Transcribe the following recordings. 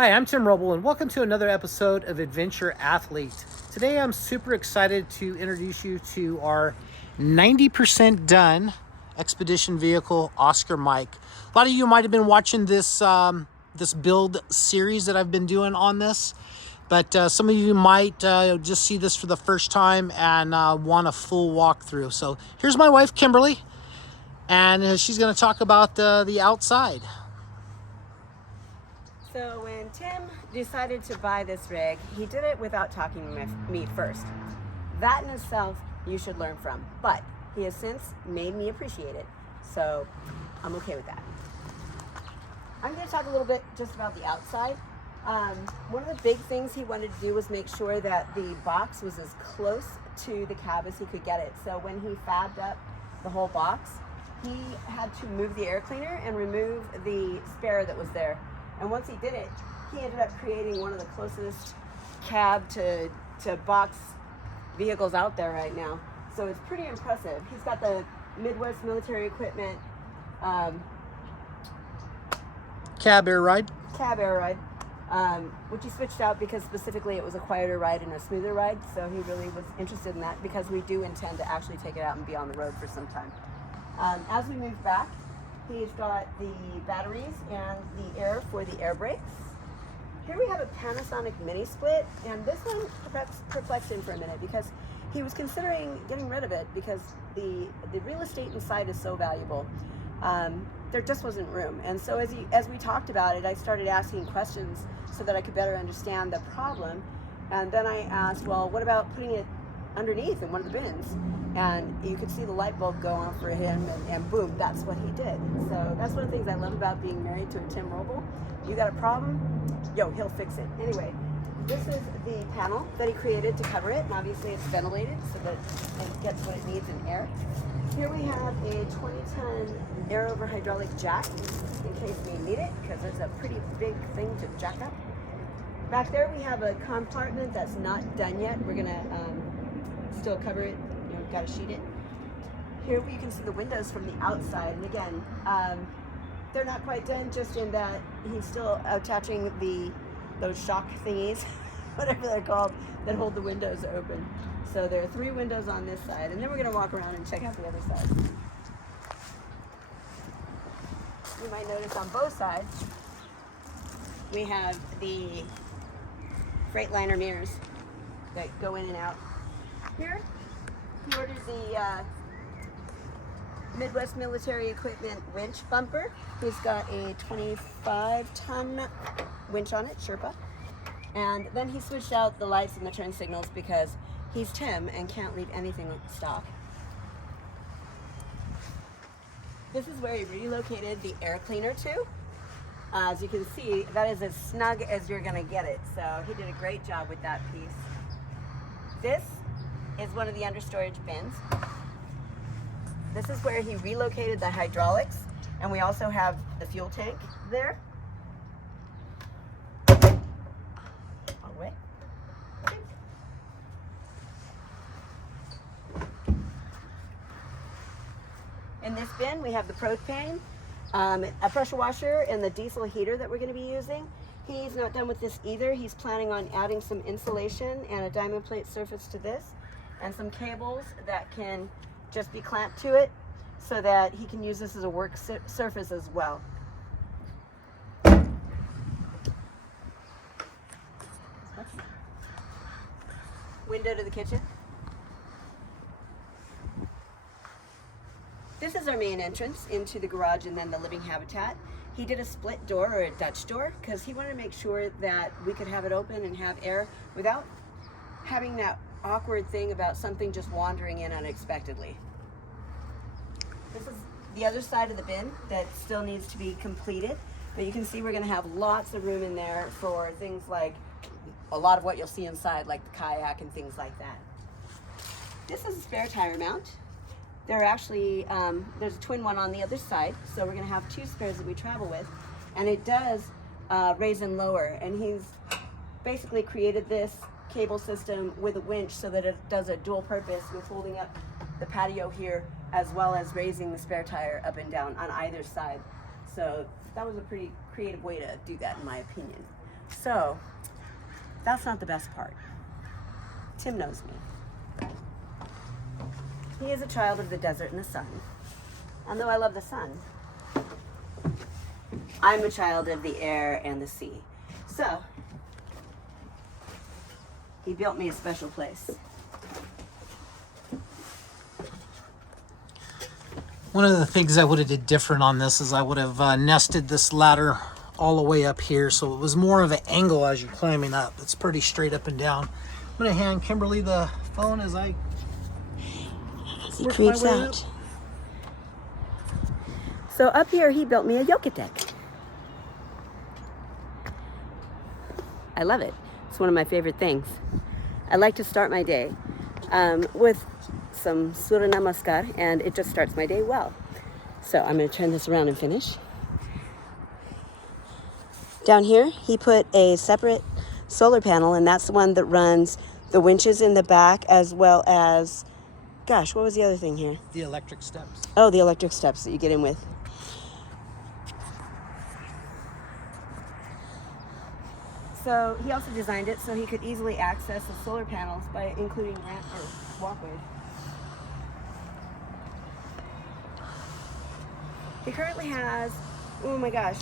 Hi, I'm Tim Roble, and welcome to another episode of Adventure Athlete. Today, I'm super excited to introduce you to our 90% done expedition vehicle, Oscar Mike. A lot of you might have been watching this build series that I've been doing on this, but some of you might just see this for the first time and want a full walkthrough. So here's my wife, Kimberly, and she's going to talk about the outside. So when Tim decided to buy this rig, he did it without talking to me first. That in itself, you should learn from. But he has since made me appreciate it. So I'm okay with that. I'm going to talk a little bit just about the outside. One of the big things he wanted to do was make sure that the box was as close to the cab as he could get it. So when he fabbed up the whole box, he had to move the air cleaner and remove the spare that was there. And once he did it, he ended up creating one of the closest cab to box vehicles out there right now. So it's pretty impressive. He's got the Midwest military equipment Cab air ride. Which he switched out because specifically it was a quieter ride and a smoother ride. So he really was interested in that because we do intend to actually take it out and be on the road for some time. As we move back, he's got the batteries and the air for the air brakes. Here we have a Panasonic mini split, and this one perplexed him for a minute because he was considering getting rid of it because the real estate inside is so valuable. There just wasn't room. And so as we talked about it, I started asking questions so that I could better understand the problem. And then I asked, well, what about putting it underneath in one of the bins? And you could see the light bulb go on for him, and boom, that's what he did. So that's one of the things I love about being married to a Tim Roble. You got a problem? Yo, he'll fix it. Anyway, this is the panel that he created to cover it, and obviously it's ventilated so that it gets what it needs in air. Here we have a 20-ton air over hydraulic jack in case we need it, because it's a pretty big thing to jack up. Back there we have a compartment that's not done yet. We're gonna still cover it. Got to sheet it. Here you can see the windows from the outside, and again, they're not quite done, just in that he's still attaching those shock thingies, whatever they're called, that hold the windows open. So there are 3 windows on this side, and then we're going to walk around and check out the other side. You might notice on both sides we have the Freightliner mirrors that go in and out. Here he ordered the Midwest military equipment winch bumper. He's got a 25-ton winch on it, Sherpa. And then he switched out the lights and the turn signals because he's Tim and can't leave anything stock. This is where he relocated the air cleaner to. As you can see, that is as snug as you're gonna get it. So he did a great job with that piece. This is one of the understorage bins. This is where he relocated the hydraulics, and we also have the fuel tank there. All the way. In this bin, we have the propane, a pressure washer, and the diesel heater that we're going to be using. He's not done with this either. He's planning on adding some insulation and a diamond plate surface to this, and some cables that can just be clamped to it so that he can use this as a work surface as well. Window to the kitchen. This is our main entrance into the garage and then the living habitat. He did a split door, or a Dutch door, because he wanted to make sure that we could have it open and have air without having that awkward thing about something just wandering in unexpectedly. This is the other side of the bin that still needs to be completed, but you can see we're going to have lots of room in there for things like a lot of what you'll see inside, like the kayak and things like that. This is a spare tire mount. There are actually, there's a twin one on the other side, so we're going to have 2 spares that we travel with, and it does raise and lower, and he's basically created this cable system with a winch so that it does a dual purpose with holding up the patio here as well as raising the spare tire up and down on either side. So that was a pretty creative way to do that, in my opinion. So, that's not the best part. Tim knows me. He is a child of the desert and the sun. And though I love the sun, I'm a child of the air and the sea. So, he built me a special place. One of the things I would have did different on this is I would have nested this ladder all the way up here, so it was more of an angle as you're climbing up. It's pretty straight up and down. I'm gonna hand Kimberly the phone as I He creeps out. So up here, he built me a yoga deck. I love it. It's one of my favorite things. I like to start my day with some Surya Namaskar, and it just starts my day well. So I'm going to turn this around and finish. Down here, he put a separate solar panel, and that's the one that runs the winches in the back, as well as, gosh, what was the other thing here? the electric steps. Oh, the electric steps that you get in with. So he also designed it so he could easily access the solar panels by including ramp or walkways. He currently has, oh my gosh,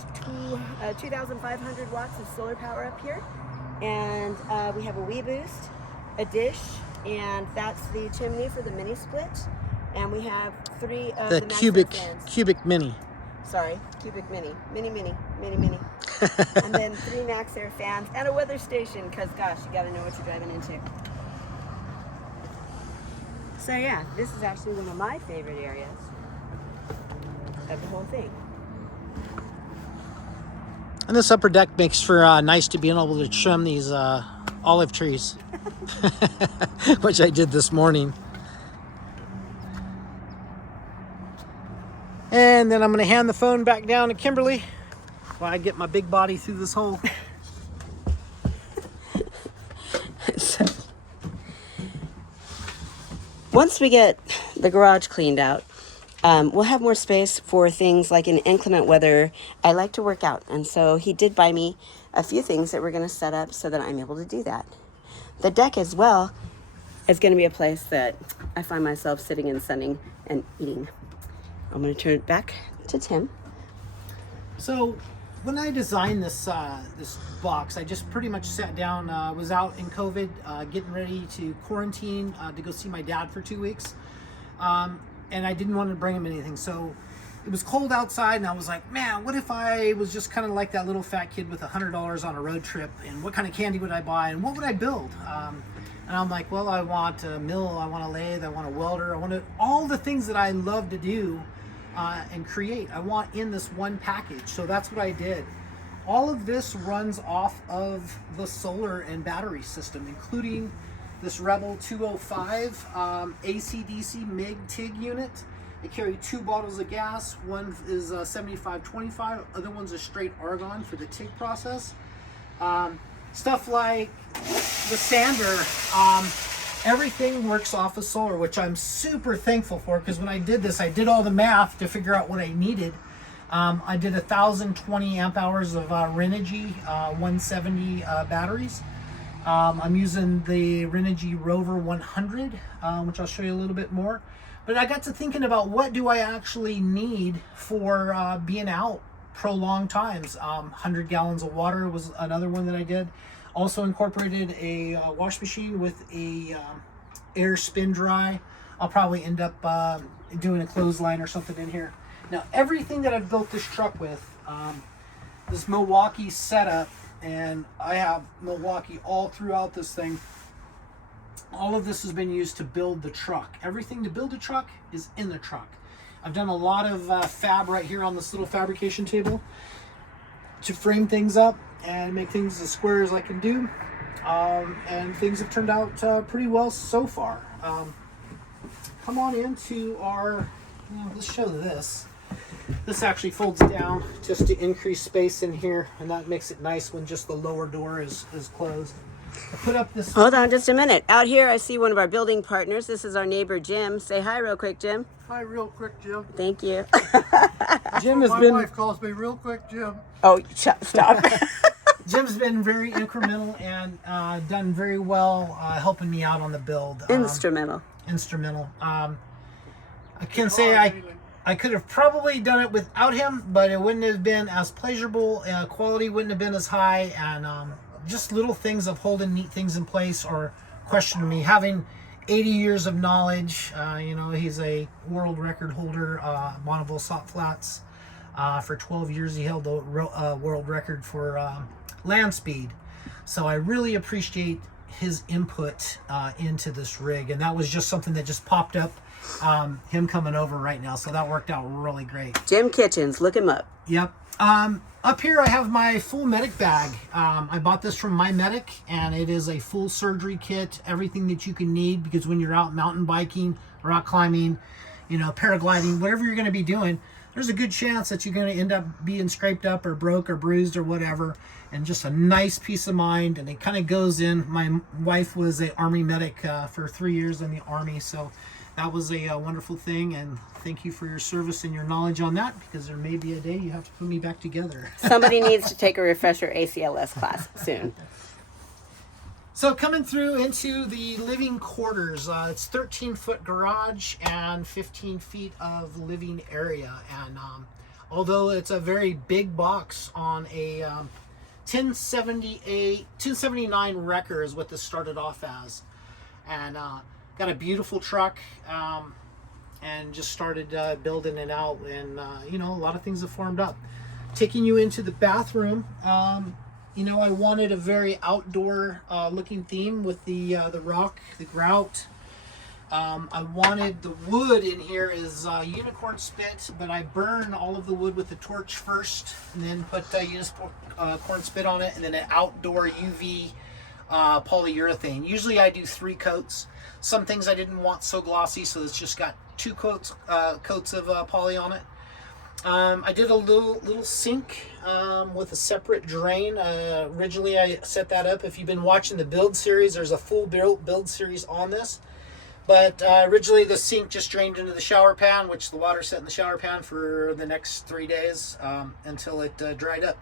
2,500 watts of solar power up here. And we have a WeBoost, a dish, and that's the chimney for the mini split. And we have 3 of the cubic fans. cubic mini. Sorry, cubic mini. And then 3 Max Air fans and a weather station, because gosh, you gotta know what you're driving into. So yeah, this is actually one of my favorite areas of the whole thing. And this upper deck makes for nice to being able to trim these olive trees, which I did this morning. And then I'm going to hand the phone back down to Kimberly while I get my big body through this hole. So, once we get the garage cleaned out, we'll have more space for things like in inclement weather. I like to work out, and so he did buy me a few things that we're going to set up so that I'm able to do that. The deck as well is going to be a place that I find myself sitting and sunning and eating. I'm going to turn it back to Tim. So when I designed this this box, I just pretty much sat down, was out in COVID, getting ready to quarantine to go see my dad for 2 weeks. And I didn't want to bring him anything. So it was cold outside, and I was like, man, what if I was just kind of like that little fat kid with $100 on a road trip, and what kind of candy would I buy, and what would I build? And I'm like, well, I want a mill, I want a lathe, I want a welder, I want all the things that I love to do and create. I want in this one package. So that's what I did. All of this runs off of the solar and battery system, including this Rebel 205 AC/DC MIG TIG unit. They carry 2 bottles of gas. One is 7525, other one's a straight argon for the TIG process. Stuff like the sander, everything works off of solar, which I'm super thankful for, because when I did this, I did all the math to figure out what I needed. I did 1,020 amp hours of Renogy 170 batteries. I'm using the Renogy Rover 100, which I'll show you a little bit more. But I got to thinking about what do I actually need for being out prolonged times. 100 gallons of water was another one that I did. Also incorporated a wash machine with a air spin dry. I'll probably end up doing a clothesline or something in here. Now everything that I've built this truck with, this Milwaukee setup, and I have Milwaukee all throughout this thing. All of this has been used to build the truck. Everything to build a truck is in the truck. I've done a lot of fab right here on this little fabrication table to frame things up and make things as square as I can do. And things have turned out pretty well so far. Come on into our, let's show this. This actually folds down just to increase space in here, and that makes it nice when just the lower door is closed. I put up this. Hold on just a minute. Out here, I see one of our building partners. This is our neighbor, Jim. Say hi real quick, Jim. Hi, real quick, Jim. Thank you. Jim has My been. wife calls me real quick, Jim. Oh, stop. Jim's been very incremental and done very well helping me out on the build. Instrumental. I can say I could have probably done it without him, but it wouldn't have been as pleasurable. Quality wouldn't have been as high, and just little things of holding neat things in place or questioning me. Having 80 years of knowledge, he's a world record holder, Bonneville Salt Flats. For 12 years, he held the world record for land speed. So I really appreciate his input into this rig, and that was just something that just popped up. Him coming over right now, so that worked out really great. Jim Kitchens, look him up. Yep. Up here I have my full medic bag. I bought this from My Medic, and it is a full surgery kit, everything that you can need, because when you're out mountain biking, rock climbing, paragliding, whatever you're going to be doing, there's a good chance that you're going to end up being scraped up or broke or bruised or whatever, and just a nice peace of mind. And it kind of goes in. My wife was an Army medic for 3 years in the Army, so that was a wonderful thing, and thank you for your service and your knowledge on that, because there may be a day you have to put me back together. Somebody needs to take a refresher ACLS class soon. So coming through into the living quarters, it's 13-foot garage and 15 feet of living area. And although it's a very big box on a 1079 Wrecker is what this started off as. And got a beautiful truck, and just started building it out, and a lot of things have formed up. Taking you into the bathroom, I wanted a very outdoor looking theme with the rock, the grout. I wanted the wood in here is unicorn spit, but I burn all of the wood with the torch first, and then put unicorn spit on it, and then an outdoor UV polyurethane. Usually I do 3 coats. Some things I didn't want so glossy, so it's just got 2 coats of poly on it. I did a little sink with a separate drain. Originally I set that up. If you've been watching the build series, there's a full build series on this. But originally the sink just drained into the shower pan, which the water sat in the shower pan for the next 3 days until it dried up.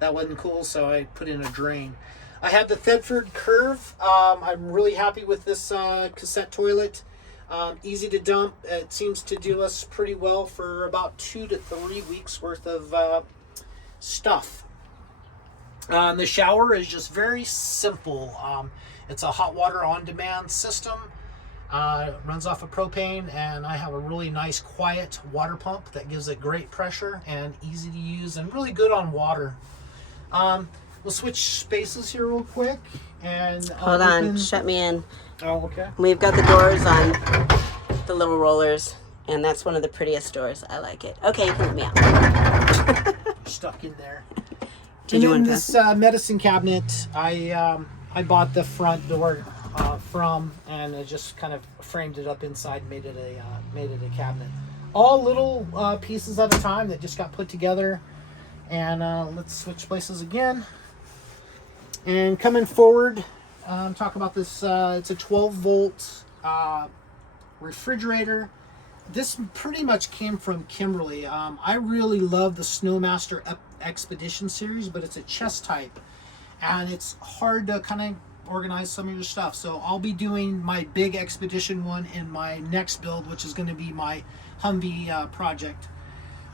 That wasn't cool, so I put in a drain. I had the Thetford Curve. I'm really happy with this cassette toilet. Easy to dump. It seems to do us pretty well for about 2 to 3 weeks worth of stuff. The shower is just very simple. It's a hot water on demand system. It runs off of propane, and I have a really nice quiet water pump that gives it great pressure and easy to use and really good on water. We'll switch spaces here real quick. And hold on, shut me in. Oh, okay. We've got the doors on the little rollers, and that's one of the prettiest doors. I like it. Okay, you can let me out. Stuck in there. Did you want this medicine cabinet, I bought the front door from, and I just kind of framed it up inside, made it a cabinet. All little pieces at a time that just got put together. And let's switch places again. And coming forward, talk about this. It's a 12-volt refrigerator. This pretty much came from Kimberly. I really love the Snowmaster Expedition series, but it's a chest type, and it's hard to kind of organize some of your stuff. So I'll be doing my big Expedition one in my next build, which is going to be my Humvee project.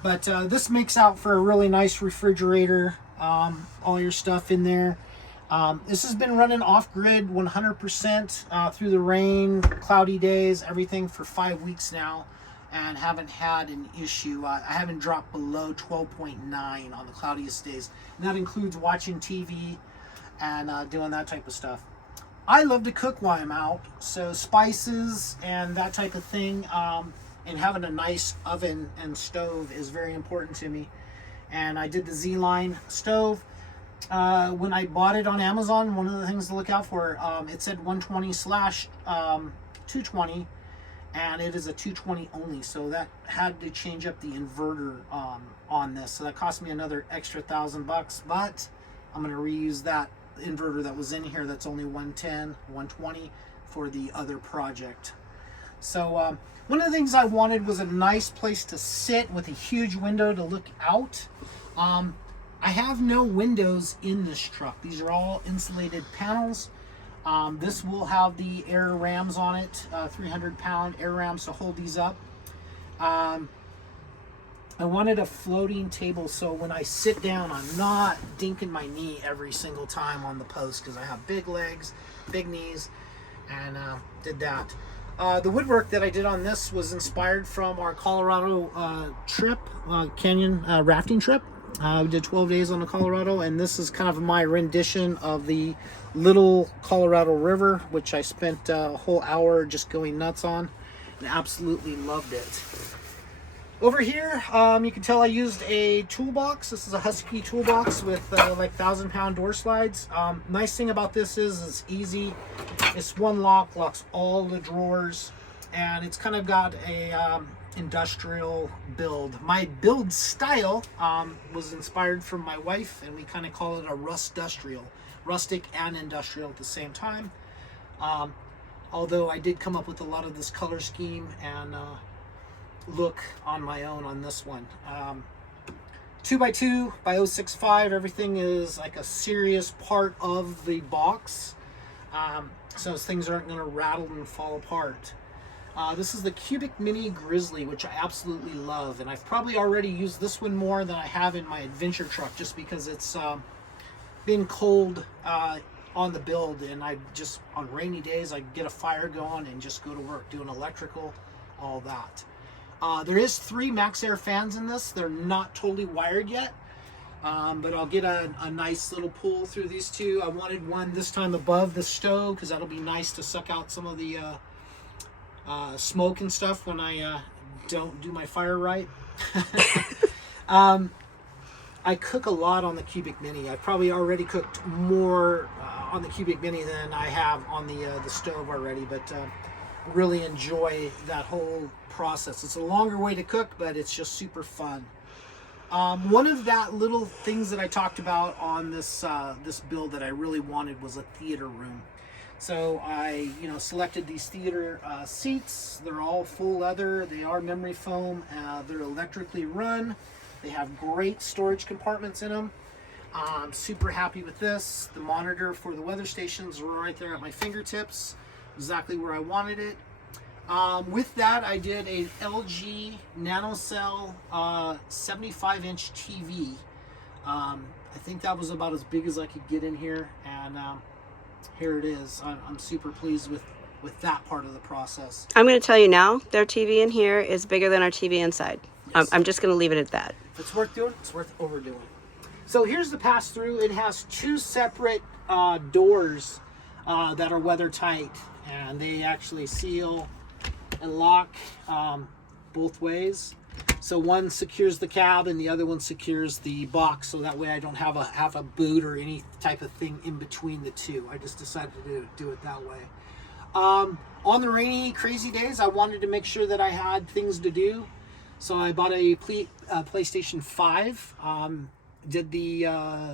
But this makes out for a really nice refrigerator. All your stuff in there. This has been running off-grid 100% through the rain, cloudy days, everything for 5 weeks now, and haven't had an issue. I haven't dropped below 12.9 on the cloudiest days. And that includes watching TV and doing that type of stuff. I love to cook while I'm out, so spices and that type of thing, and having a nice oven and stove is very important to me. And I did the Z-Line stove. When I bought it on Amazon, one of the things to look out for, it said 120/220, and it is a 220 only, so that had to change up the inverter on this, so that cost me another extra $1,000, but I'm going to reuse that inverter that was in here that's only 110, 120 for the other project. So one of the things I wanted was a nice place to sit with a huge window to look out. I have no windows in this truck. These are all insulated panels. This will have the air rams on it, 300-pound air rams to hold these up. I wanted a floating table so when I sit down, I'm not dinking my knee every single time on the post because I have big legs, big knees, and did that. The woodwork that I did on this was inspired from our Colorado trip, canyon rafting trip. We did 12 days on the Colorado, and this is kind of my rendition of the Little Colorado River, which I spent a whole hour just going nuts on and absolutely loved it. Over here, you can tell I used a toolbox. This is a Husky toolbox with like 1,000-pound door slides. Nice thing about this is it's easy. It's one lock, locks all the drawers, and it's kind of got a industrial build. My build style was inspired from my wife, and we kind of call it a rustustrial, rustic and industrial at the same time. Although I did come up with a lot of this color scheme and look on my own on this one. 2x2 by 065. Everything is like a serious part of the box, so things aren't going to rattle and fall apart. This is the Cubic Mini Grizzly, which I absolutely love, and I've probably already used this one more than I have in my adventure truck just because it's been cold on the build, and I just, on rainy days, I get a fire going and just go to work doing electrical, all that. There is 3 MaxxAir fans in this. They're not totally wired yet, but I'll get a nice little pull through these two. I wanted one this time above the stove because that'll be nice to suck out some of the smoke and stuff when I don't do my fire right. I cook a lot on the Cubic Mini. I've probably already cooked more on the Cubic Mini than I have on the stove already, but really enjoy that whole process. It's a longer way to cook, but it's just super fun. One of that little things that I talked about on this this build that I really wanted was a theater room. So I, selected these theater seats. They're all full leather. They are memory foam. They're electrically run. They have great storage compartments in them. I'm super happy with this. The monitor for the weather stations are right there at my fingertips, exactly where I wanted it. With that, I did a LG NanoCell 75-inch TV. I think that was about as big as I could get in here, and here it is. I'm super pleased with that part of the process. I'm going to tell you now, their TV in here is bigger than our TV inside. Yes. I'm just going to leave it at that. If it's worth doing, it's worth overdoing. So here's the pass-through. It has 2 separate doors that are weather tight, and they actually seal and lock both ways. So one secures the cab and the other one secures the box, so that way I don't have a boot or any type of thing in between the two. I just decided to do it that way. On the rainy, crazy days, I wanted to make sure that I had things to do. So I bought a PlayStation 5, did the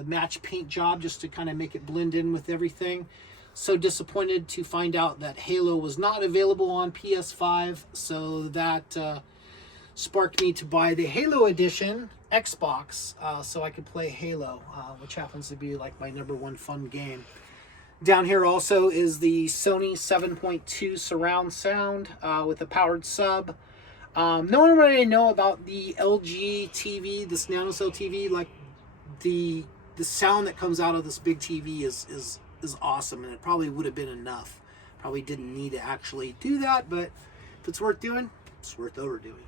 match paint job just to kind of make it blend in with everything. So disappointed to find out that Halo was not available on PS5, so that sparked me to buy the Halo Edition Xbox so I could play Halo, which happens to be like my #1 fun game. Down here also is the Sony 7.2 surround sound with a powered sub. No one really know about the LG TV, this NanoCell TV. Like the sound that comes out of this big TV is awesome, and it probably would have been enough. Probably didn't need to actually do that, but if it's worth doing, it's worth overdoing.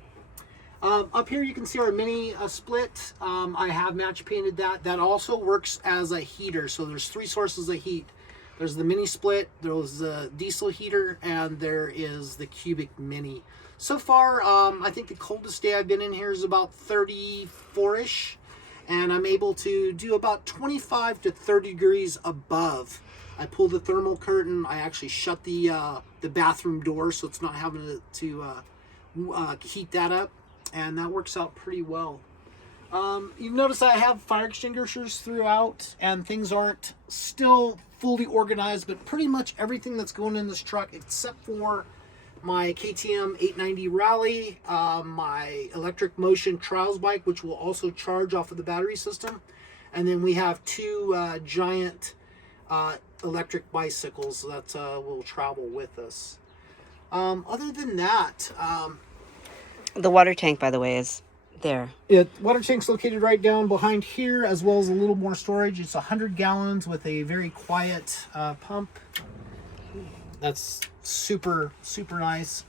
Up here you can see our mini split. I have match painted that. That also works as a heater, so there's 3 sources of heat. There's the mini split, there's the diesel heater, and there is the Cubic Mini. So far, I think the coldest day I've been in here is about 34-ish, and I'm able to do about 25 to 30 degrees above. I pulled the thermal curtain. I actually shut the bathroom door, so it's not having to heat that up, and that works out pretty well. You've noticed I have fire extinguishers throughout, and things aren't still fully organized, but pretty much everything that's going in this truck, except for my KTM 890 Rally, my Electric Motion Trials bike, which will also charge off of the battery system, And then we have two giant electric bicycles that will travel with us. Other than that, The water tank, by the way, is there. Water tank's located right down behind here, as well as a little more storage. It's 100 gallons with a very quiet pump. That's super, super nice.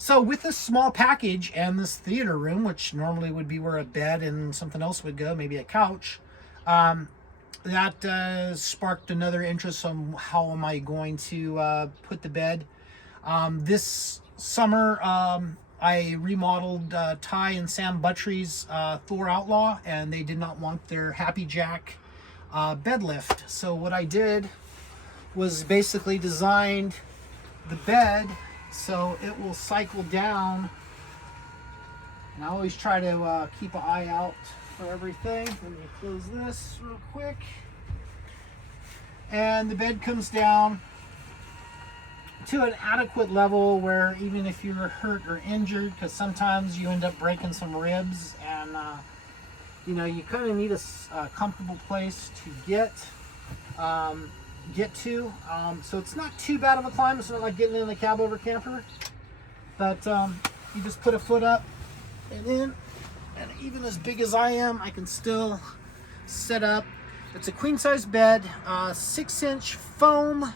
So with this small package and this theater room, which normally would be where a bed and something else would go, maybe a couch, that sparked another interest on how am I going to put the bed. This summer, I remodeled Ty and Sam Buttry's Thor Outlaw, and they did not want their Happy Jack bed lift. So what I did was basically designed the bed so it will cycle down. And I always try to keep an eye out for everything. Let me close this real quick. And the bed comes down to an adequate level where even if you're hurt or injured, because sometimes you end up breaking some ribs, and you know, you kind of need a comfortable place to get to. So it's not too bad of a climb. It's not like getting in the cab over camper, but you just put a foot up and in, and even as big as I am, I can still set up. It's a queen size bed, 6-inch foam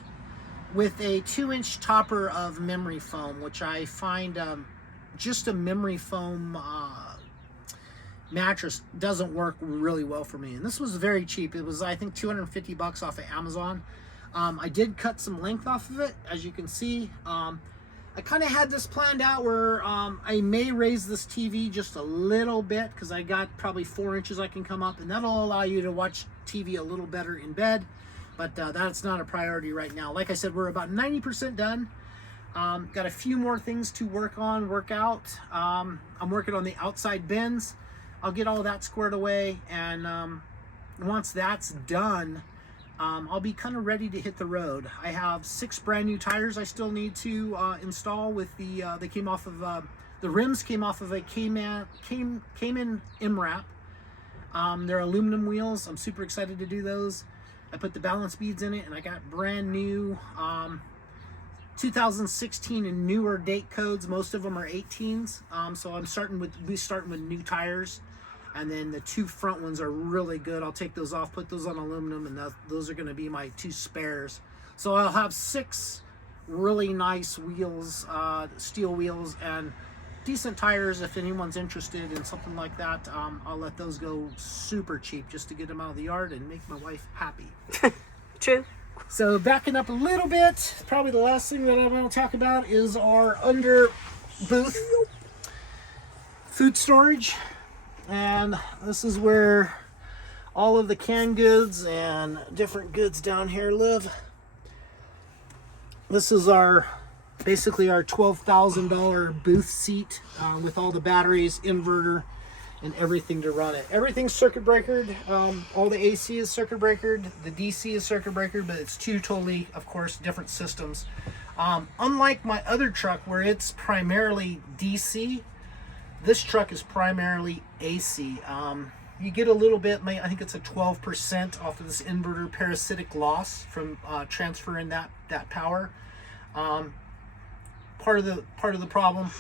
with a 2-inch topper of memory foam, which I find just a memory foam mattress doesn't work really well for me. And this was very cheap. It was, I think, $250 off of Amazon. I did cut some length off of it, as you can see. I kind of had this planned out where I may raise this TV just a little bit, because I got probably 4 inches I can come up, and that'll allow you to watch TV a little better in bed. But that's not a priority right now. Like I said, we're about 90% done. Got a few more things to work out. I'm working on the outside bins. I'll get all that squared away, and once that's done, I'll be kind of ready to hit the road. I have 6 brand new tires I still need to install. With they came off of the rims came off of a Cayman MRAP. They're aluminum wheels. I'm super excited to do those. I put the balance beads in it, and I got brand new 2016 and newer date codes. Most of them are 18s. So I'm starting with new tires, and then the 2 front ones are really good. I'll take those off, put those on aluminum, and those are going to be my 2 spares. So I'll have 6 really nice wheels, steel wheels, and decent tires. If anyone's interested in something like that, I'll let those go super cheap just to get them out of the yard and make my wife happy. True. So backing up a little bit, probably the last thing that I want to talk about is our under booth food storage. And this is where all of the canned goods and different goods down here live. This is basically our $12,000 booth seat with all the batteries, inverter, and everything to run it. Everything's circuit breakered. All the AC is circuit breakered. The DC is circuit breakered, but it's 2 totally, of course, different systems. Unlike my other truck where it's primarily DC, this truck is primarily AC. You get a little bit, I think it's a 12% off of this inverter parasitic loss from transferring that power. Part of the problem,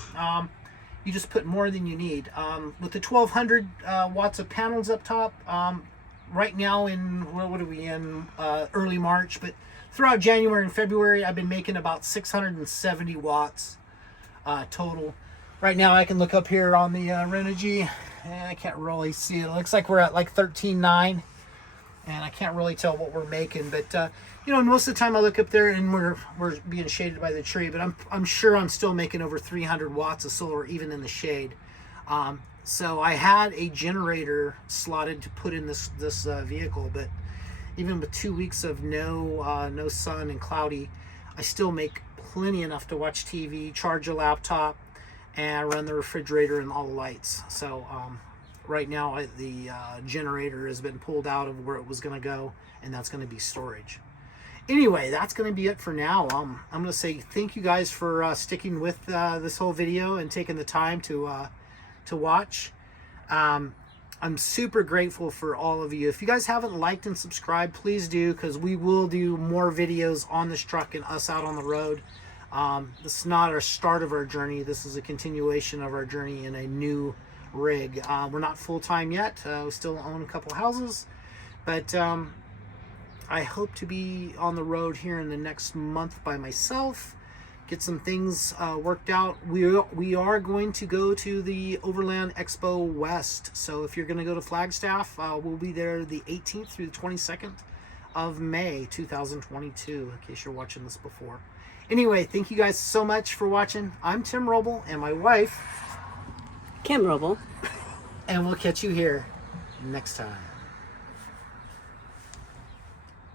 you just put more than you need. With the 1200 watts of panels up top, right now what are we in, early March, but throughout January and February, I've been making about 670 watts total. Right now, I can look up here on the Renogy, and I can't really see it. It looks like we're at like 13.9, and I can't really tell what we're making. But you know, most of the time I look up there and we're being shaded by the tree. But I'm sure I'm still making over 300 watts of solar even in the shade. So I had a generator slotted to put in this vehicle, but even with 2 weeks of no sun and cloudy, I still make plenty enough to watch TV, charge a laptop, and run the refrigerator and all the lights. So right now the generator has been pulled out of where it was going to go, and that's going to be storage. Anyway, that's going to be it for now. I'm going to say thank you guys for sticking with this whole video and taking the time to watch. I'm super grateful for all of you. If you guys haven't liked and subscribed, please do, because we will do more videos on this truck and us out on the road. This is not our start of our journey. This is a continuation of our journey in a new rig. We're not full-time yet. We still own a couple houses, but I hope to be on the road here in the next month by myself, get some things worked out. We are going to go to the Overland Expo West. So if you're going to go to Flagstaff, we'll be there the 18th through the 22nd of May 2022, in case you're watching this before. Anyway, thank you guys so much for watching. I'm Tim Roble and my wife, Kim Roble. and we'll catch you here next time.